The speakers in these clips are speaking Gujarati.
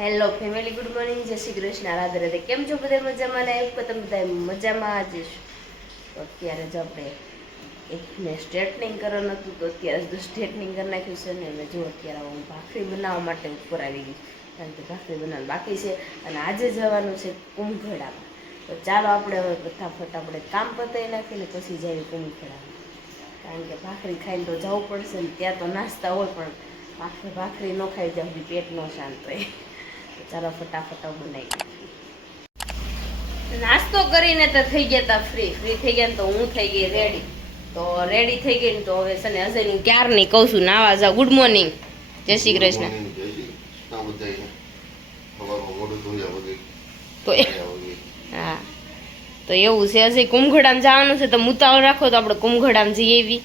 હેલો ફેમિલી, ગુડ મોર્નિંગ, જય શ્રી કૃષ્ણ, રાધે રાધે. કેમ છો બધા? મજામાં ને? આવ્યું તમે બધા મજામાં જ તો અત્યારે જ આપણે એકને સ્ટ્રેટનિંગ કરવાનું હતું તો અત્યારે તો સ્ટ્રેટનિંગ કરી નાખ્યું છે ને જો અત્યારે હું ભાખરી બનાવવા માટે ઉપર આવી ગઈ કારણ કે ભાખરી બનાવવાનું બાકી છે અને આજે જવાનું છે કુંભળામાં. તો ચાલો આપણે હવે ફટાફટ આપણે કામ પતાવી નાખીને પછી જઈએ કુંભળામાં કારણ કે ભાખરી ખાઈને તો જવું પડશે ને ત્યાં તો નાસ્તા હોય પણ ભાખરી ન ખાઈ ત્યાં સુધી પેટ ન શાંત હોય. ચાલો ફટાફટ બનાવી નાસ્તો કરીને તો થઈ ગયા તા ફ્રી થઈ ગયા ને તો હું થઈ ગઈ રેડી. તો રેડી થઈ ગઈ ને તો હવે છે ને અજયની ક્યારની કહું છું નાવા જાવ. ગુડ મોર્નિંગ, જય શ્રી કૃષ્ણ. તો હા તો એવું છે અજય કુંભગઢામાં જવાનું છે તો મુતાવળ રાખો તો આપણે કુંભગઢામાં જઈ આવી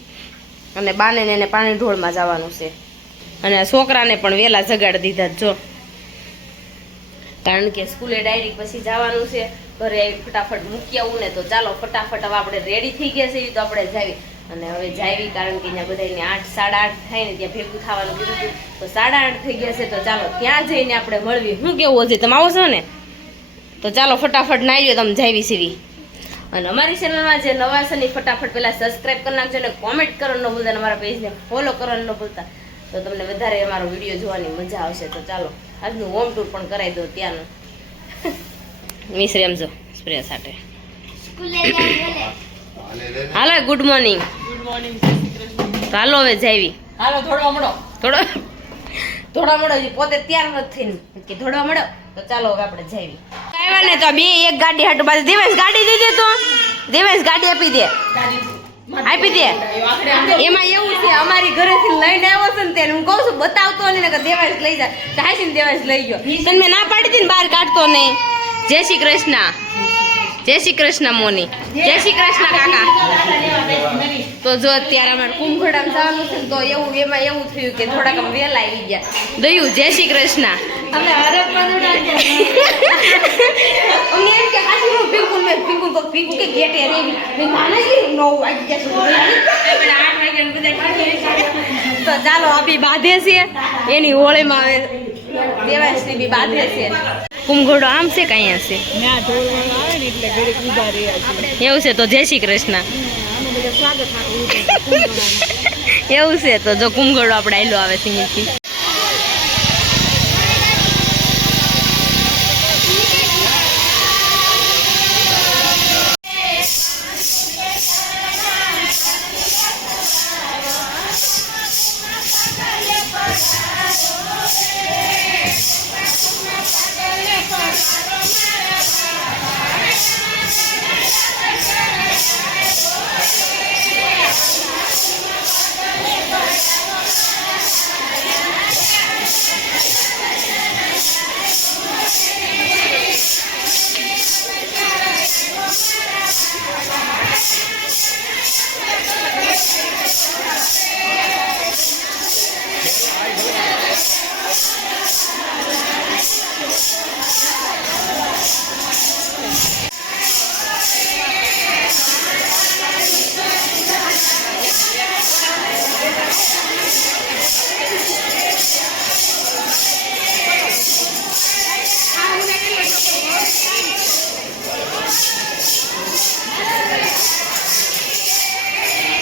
અને બાને એને પાણી ઢોળમાં જવાનું છે અને આ છોકરાને પણ વહેલા જગાડી દીધા જો કારણ કે સ્કૂલે ડાયરેક્ટ પછી જવાનું છે. ઘરે ફટાફટ મૂકી આવું ને તો ચાલો ફટાફટ હવે આપણે રેડી થઈ ગયા છે તો આપણે જાવી અને હવે જાવી કારણ કે અહીંયા બધાને 8 8:30 થાય ને ત્યાં ભેગું થવાનું કીધું હતું તો 8:30 થઈ ગયા છે તો ચાલો ત્યાં જઈને આપણે મળવી. શું કેવું હજી તમે આવો છો ને તો ચાલો ફટાફટ નાઈ લો તમે જાવી સીવી. અને અમારી ચેનલમાં જે નવા છે ને ફટાફટ પહેલાં સબસ્ક્રાઈબ કરી નાખજો અને કોમેન્ટ કરવાનું ન ભૂલતા, અમારા પેજને ફોલો કરવાનું ન ભૂલતા તો તમને વધારે અમારો વિડીયો જોવાની મજા આવશે. તો ચાલો આજનું હોમ ટૂર પણ કરાવી દો ત્યાંનું. મિશ્રી એમ જો સ્પ્રે સાથે હાલો. Good morning. તો હાલો હવે જાવી. હાલો થોડો મળો પોતે તૈયાર નથી કે થોડો મળો તો ચાલો હવે આપણે જાવી. આવ્યા ને તો બે એક ગાડી હાટુ બાજુ દેવાંશ ગાડી દઈ દે તો દેવાંશ ગાડી આપી દે એમાં એવું છે અમારી ઘરેથી લઈને આવ્યો છે ને તેને હું કહું છું બતાવતો ને દેવાંશ લઈ જાય તો હાસીને દેવાંશ લઈ ગયો. તને મેં ના પાડી હતી ને બહાર કાઢતો નહીં. જય શ્રી કૃષ્ણ, જય શ્રી કૃષ્ણ મોની, જય શ્રી કૃષ્ણ કાકા. તો જો અત્યારે અમારે કુંભળામાં જવાનું છે ને તો એવું એમાં એવું થયું કે થોડાક વહેલા આવી ગયા. દયું જય શ્રી કૃષ્ણ. અમે પિંકુ કે ગેટે રેવી તો ચાલો આપી બાંધે છે એની હોળીમાં આવે દેવાંશની બી બાંધે છે. કુંભઘોડો આમ છે કે અહીંયા છે એવું છે તો જય શ્રી કૃષ્ણ એવું છે તો જો કુંભઘોડો આપણે આયલો આવે સિંગથી.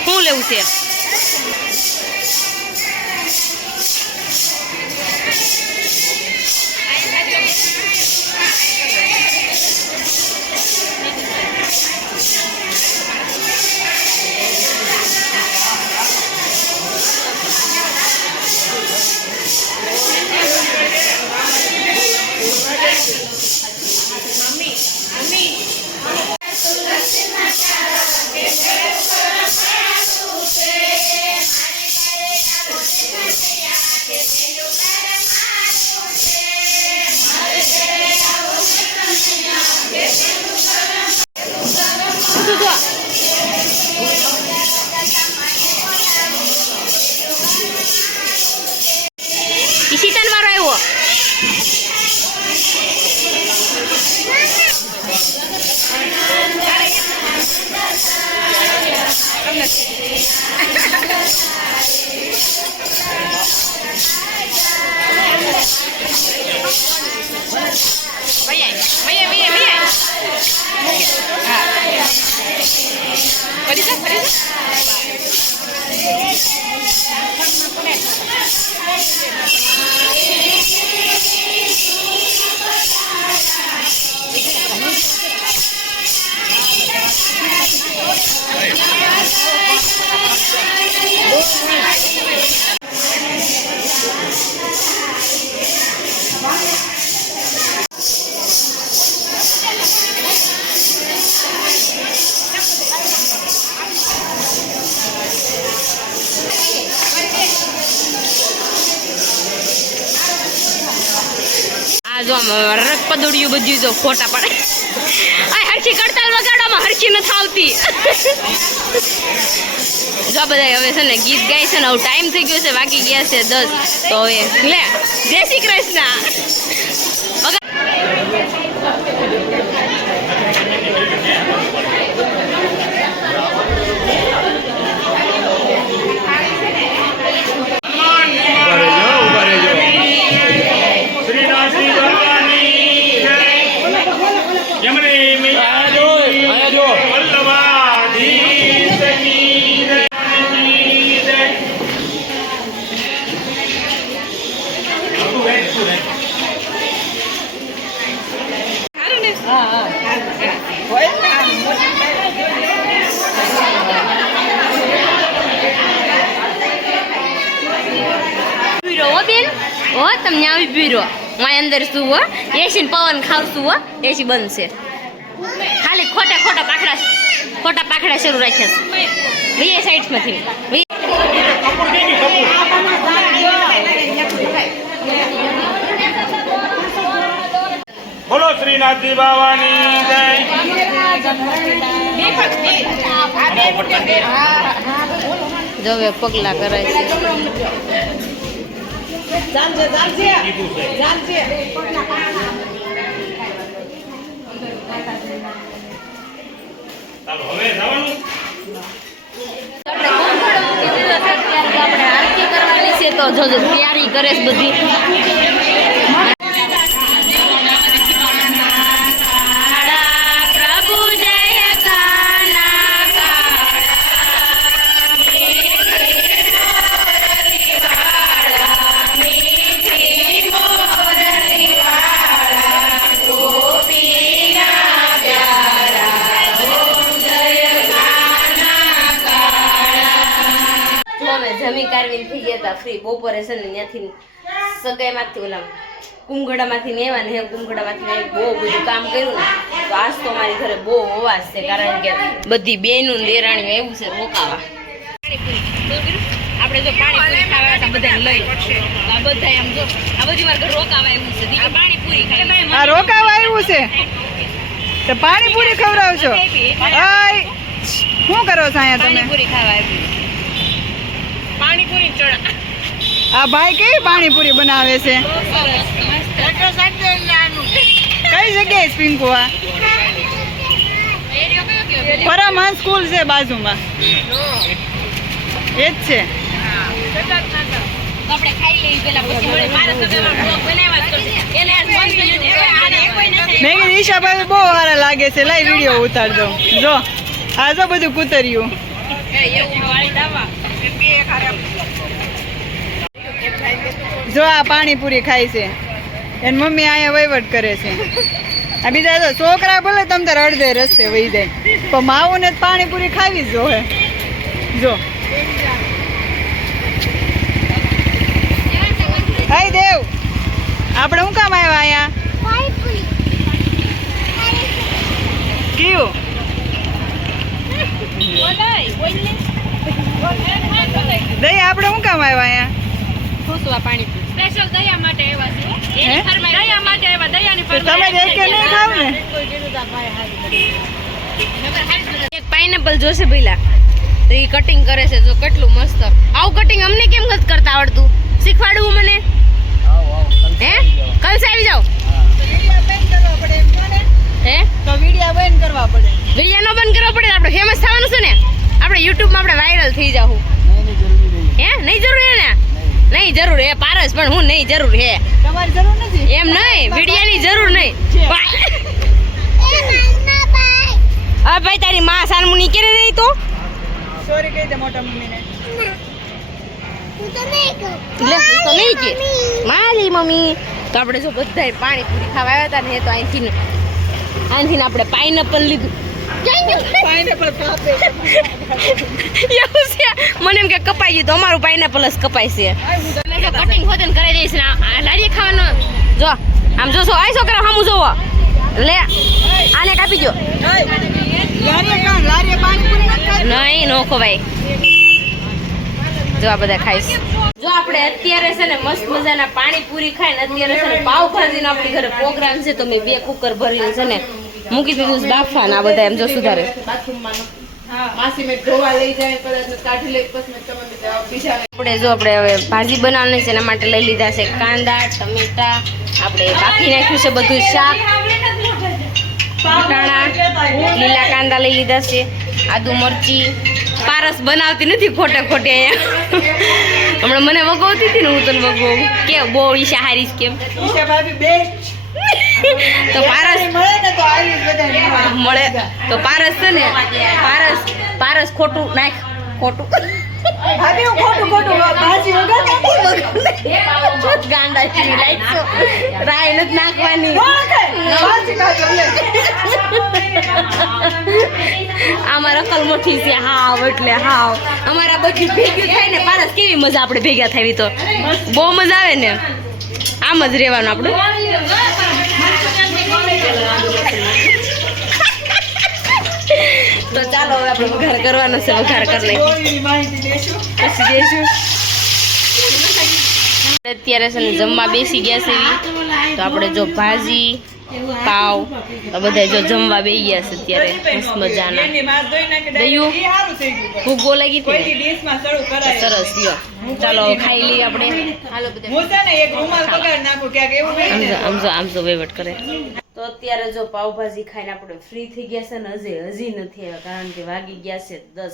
શું લેવું છે? ઈશિતન વાળો આવ્યો. જો રક પદોડિયું બધું જો ફોટા પડે આ હરખી કડતાલ વગાડવામાં હરખી નથી આવતી જો બધા હવે છે ને ગીત ગાય છે ને હવે ટાઈમ થઈ ગયો છે વાગી ગયા છે 10 તો હવે લે જય શ્રી કૃષ્ણ ઓ તમને આવી પીરો હું અંદર શું હો એસી પવન ખાવશું હો એસી બંધ છે ખાલી ખોટા પાખડા શરૂ રાખ્યા છે વીએ સાઈડમાંથી બોલો શ્રીનાથજી બાવાની જય જો હવે પગલા કરાય છે આરતી કરવાની છે તો જો તૈયારી કરે છે બધી જમી કારવીને થઈ ગયા હતા ફ્રી બપોરે છે ને ત્યાંથી સગાઈમાંથી ઓલા કુંભગઢામાંથી ને એવા ને કુંભગઢામાંથી બહુ બધું કામ કર્યું ને તો આજ તો અમારી ઘરે બહુ અવાજ છે કારણ કે બધી બેનું દેરાણીઓ એવું છે રોકાવા આપણે જો પાણીપુરી ખાવા હતા બધા લઈ આ બધા એમ જો આ બધી વાર રોકાવા એવું છે દીકરી પાણીપુરી ખાઈ આ રોકાવા આવ્યું છે તો પાણીપુરી ખવડાવશો શું કરો છો અહીંયા તમે પાણીપુરી ખાવા આવ્યું પાણીપુરી ચડા આ ભાઈ કેવી પાણીપુરી બનાવે છે કઈ જગ્યાએ પિંકુ આ પરમહંસ સ્કૂલ છે બાજુમાં એ જ છે આપણે ખાઈ લઈએ પેલા પછી મળે મારા સગામાં બ્લોગ બનાવ્યા કરશે એને આજ મન થયું મેં કીધું ઈશાભાઈ બહુ સારા લાગે છે લઈ વિડીયો ઉતાર દો જો આ જો બધું કૂતર્યું જો આ પાણીપુરી ખાય છે એની મમ્મી અહીંયા વહીવટ કરે છે આ બીજા તો છોકરા ભલે તમ તાર અડધે રસ્તે વહી જાય પણ માવું ને પાણીપુરી ખાવી જ જોવે જો હાય દેવ આપણે શું કામ આવ્યા અહીંયા કયું દયા આપણે શું કામ આવ્યા અહીંયા ખોસવા પાણીપુરી સ્પેશિયલ દયા માટે આવ્યા છે એની ફરમાઈ દયા માટે આવ્યા દયાની ફરમાઈ તમે એક નહીં ખાવ ને એક પાઇનેપલ જોશે ભઈલા તો એ કટિંગ કરે છે જો કેટલું મસ્ત આવું કટિંગ અમને કેમ નથી કરતા આવડતું શીખવાડવું મને હે કલસે આવી જાવ હે તો વિડિયો બંધ કરવા પડે વિડિયો નો બંધ કરવો પડે આપણે ફેમસ થવાનું છે ને આપણે YouTube માં આપણે વાયરલ થઈ જાવું હે નહીં જરૂર હે ને નહીં જરૂર હે પારસ પણ હું નહીં જરૂર હે તમારી જરૂર નથી એમ નહીં વિડિયાની જરૂર નહીં હા ભાઈ તારી માં સાનમુની કેરે રહી તો સોરી કહી દે મોટા મમ્મીને લે તો નહીં કે મારી મમ્મી તો આપણે જો બધાય પાણીપુરી ખાવા આવ્યા હતા ને તો અહીંથી આપણે પાઇનેપલ લીધું પાઇનેપલ કાપે એવું છે મને એમ કે કપાઈ ગયું તો અમારું પાઇનેપલ જ કપાય છે કટિંગ ખોદન કરાવી દઈશ ને આ લારી ખાવાનો જો આમ જોશો આ છોકરા સામું જોવો લે આને કાપી દો નહીં નો ખવાય જો આ બધા ખાઈશ જો આપણે અત્યારે છે ને મસ્ત મજાના પાણીપુરી ખાઈને અત્યારે છે ને પાવભાજીનો આપણી ઘરે પ્રોગ્રામ છે તો મેં 2 કુકર ભરીને છે ને મૂકી દીધું છે બાફવાના આ બધા એમ જો સુધારે આપણે જો આપણે હવે ભાજી બનાવવાની છે એના માટે લઈ લીધા છે કાંદા ટમેટા આપણે બાફી નાખ્યું છે બધું શાક વટાણા લીલા કાંદા લઈ લીધા છે આદુ મરચી પારસ બનાવતી નથી ખોટે ખોટે અહીંયા હમણાં મને વગોવતી હતી ને હું તને વગોવું કે બહુ ઈશા હારીશ કેમ તો પારસ મળે તો પારસ છે ને પારસ ખોટું નાખ ખોટું ગાંડા ચીરી લાઈટસો રાય નથી નાખવાની અમારા કલમઠી છે હાવ એટલે હાવ અમારા બધું ભેગું થાય ને પારસ કેવી મજા આપણે ભેગા થાવી તો બહુ મજા આવે ને આમ જ રહેવાનું આપણું તો ચાલો હવે આપણે વઘાર કરવાનો છે વઘાર કરી પછી જઈશું અત્યારે છે ને જમવા બેસી ગયા છે તો આપણે જો ભાજી પાવ બધા જો જમવા બેસી ગયા છે અત્યારે મસ્ત મજાના દયું ભૂગો લાગી હતી સરસ લ્યો ચાલો ખાઈ લઈએ આપણે આમ જો વહીવટ કરે તો અત્યારે જો પાવભાજી ખાઈને આપણે ફ્રી થઈ ગયા છે ને હજી નથી આવ્યા કારણ કે વાગી ગયા છે 10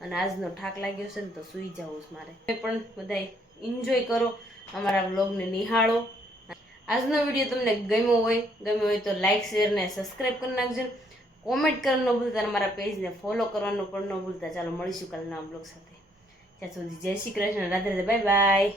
અને આજનો થાક લાગ્યો છે ને તો સૂઈ જવું છે મારે પણ બધા એન્જોય કરો અમારા વ્લોગને નિહાળો આજનો વિડીયો તમને ગમ્યો હોય તો લાઈક શેર ને સબસ્ક્રાઈબ કરી નાખજો કોમેન્ટ કરવાનું ન ભૂલતા અને મારા પેજને ફોલો કરવાનું પણ ન ભૂલતા ચાલો મળીશું કાલના બ્લોગ સાથે ત્યાં સુધી જય શ્રી કૃષ્ણ રાધે રાધે બાય બાય